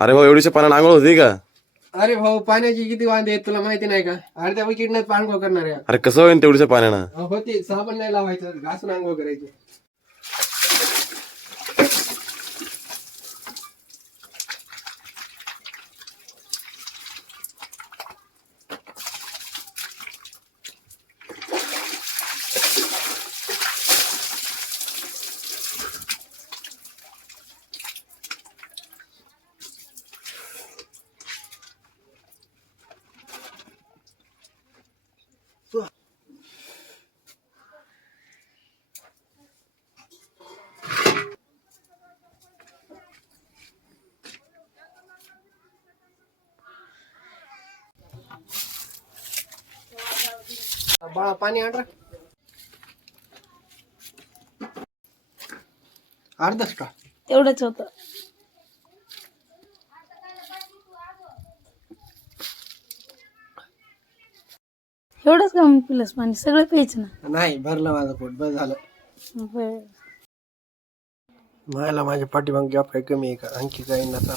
अरे भाऊ एवढीच्या पाण्यात आंघोळ होती का? अरे भाऊ पाण्याची किती वांदे आहेत तुला माहिती नाही का? अर्ध्या विकेटनं पाणगो करणार आहे अरे कसं होईल तेवढीच्या पाण्यानं? होते साबण नाही लावायचं घासून आंघोळ करायची. बाळा पाणी आण रे. अर्धाच का तेवढंच होतं. एवढंच का मग पिलंस पाणी? सगळं प्यायचं ना? नाही भरलं माझं पोट. बस झालं. बरं. मला माझ्या पाठीमाग जॉब काही कमी आहे का? आणखी काही नसा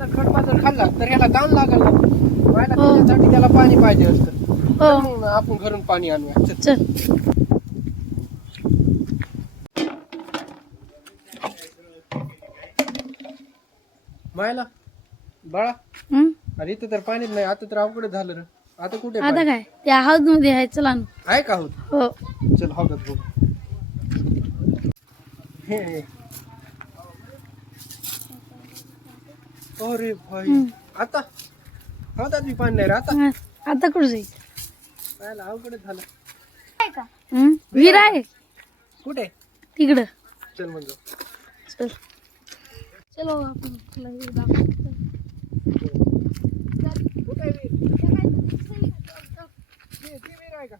बंट्या खडपा जर खाल्ला तर याला ताण लागल व्हायला. त्याच्यासाठी त्याला पाणी पाहिजे असतं. हो. मग आपण घरून पाणी आणूया. चल. चल. मायला बाळा. हं? अरे इथं तर पाणीच नाही. आता तर अवघड झालं रे. आता कुठे आता पाणी? काय? त्या हाऊसमध्ये आहे. चला ना. आहे का होत हो. चल हौदात बघू. हे, हे. अरे भाई. हं. आता? हौदात बी पाणी नाही रे आता? हा, आता कुठं जायचं पाहायला अवघड झालं. हं? विहीर आहे. कुठे? तिकडं. चल म्हणजे चल. चलो आपण तुला विहीर दाखवतो. कुठे आहे विहीर? ती- ती विहीर आहे का?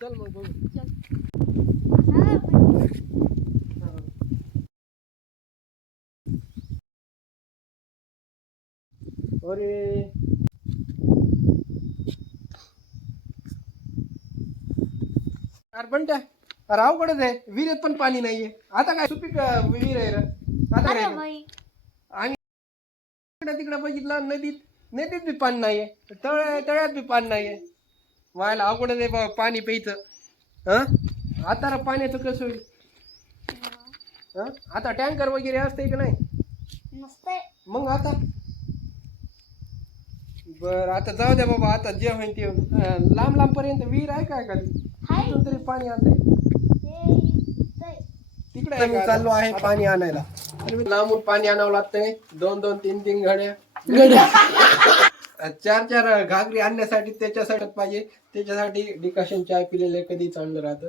चल मग बघू. अरे. अरे पण त्या अरे अवघडच आहे. विहिरीत पण पाणी नाहीये. आता काय सुपीक अं, विहीर आहे रे. आता काय आणि इकडे तिकडे बघितलं नदीत नदीत बी पाणी नाहीये. तळ तळ्यात बी पाणी नाहीये. व्हायला अवघडच आहे बाबा पाणी प्यायचं. हं आता रे पाण्याचं कसं होईल? हं? आता टँकर वगैरे असते का नाही? मग आता? बर आता जाऊ द्या बाबा आता जे होईल ते. अं, लांब लांब पर्यंत विहीर आहे काय खाली? तिथून तरी पाणी आणलंय तिकडे मी चाललो आहे पाणी आणायला. मी लांबून पाणी आणावं लागतंय. दोन दोन तीन तीन घड्या. चार चार घागरी आणण्यासाठी त्याच्यासाठी पाहिजे. त्याच्यासाठी डिकाशन चाय पिलेले कधी चांगलं राहतं.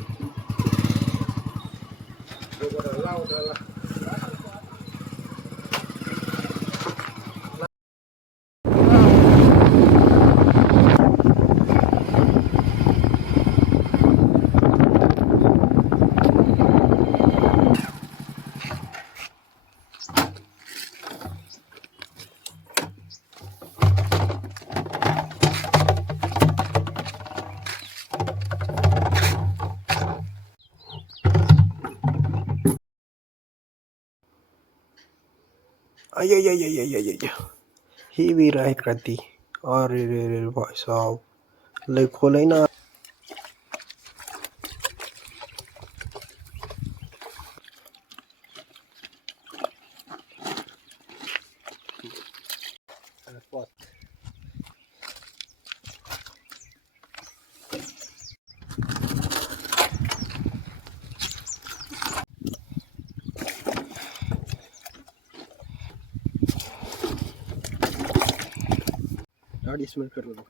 ay, ay, ay, ay, ay, ay. अय. ही वीर आहे का ती अरे रे रे भाई साहब लय खोल आहे ना गाडी स्मेल करतो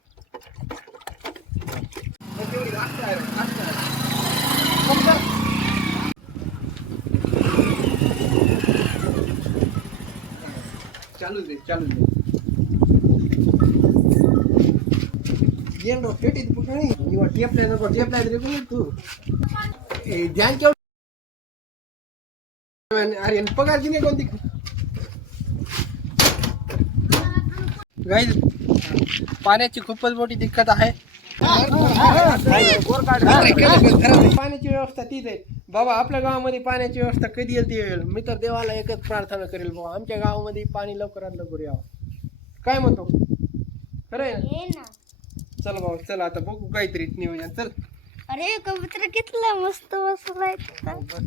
चालू दे चालू दे. ये नो पेटी पकडी निवा टेपलाय नको टेपलाय रे तू. ध्यान केवढं अरे पगार दिली कोणती? गाईज पाण्याची खूपच मोठी दिक्कत आहे. पाण्याची व्यवस्था तीच आहे. बाबा आपल्या गावामध्ये पाण्याची व्यवस्था कधी येते? येईल मी तर देवाला एकच प्रार्थना करेल बाबा आमच्या गावामध्ये पाणी लवकरात लवकर यावं काय म्हणतो? खरं आहे ना? चल बाबा चल आता बघू काहीतरी नियोजन. चल. अरे कबूतर कितला मस्त बसलाय बस.